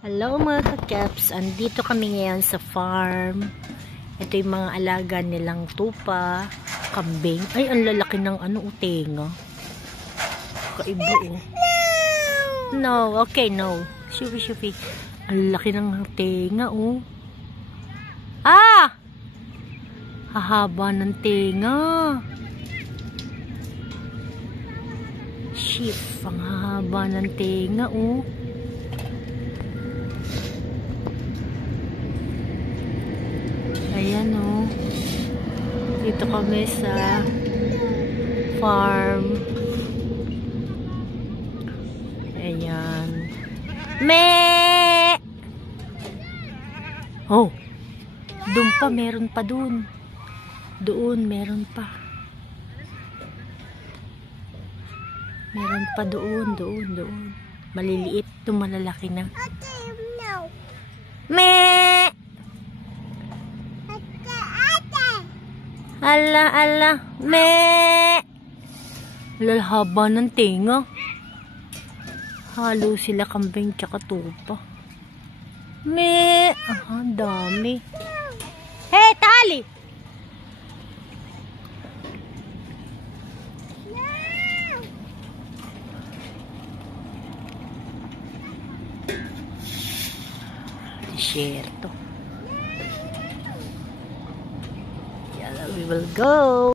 Hello mga ka-keps, andito kami ngayon sa farm. Ito yung mga alaga nilang tupa, kambing. Ay, ang lalaki ng tenga. Kaiba No, okay, no. Shufi. Ang laki ng tenga, Ah! Hahaba ng tenga. Sheep, ang hahaba ng tenga, Ayan dito kami sa farm. Ayan. Oh, doon pa, meron pa doon. Doon, meron pa. Meron pa doon. Maliliit, ito malalaki na. Ala, lalhaba ng tenga. Halo sila kambing tsaka tupa. Dami. Hey, tali! Desierto. We will go.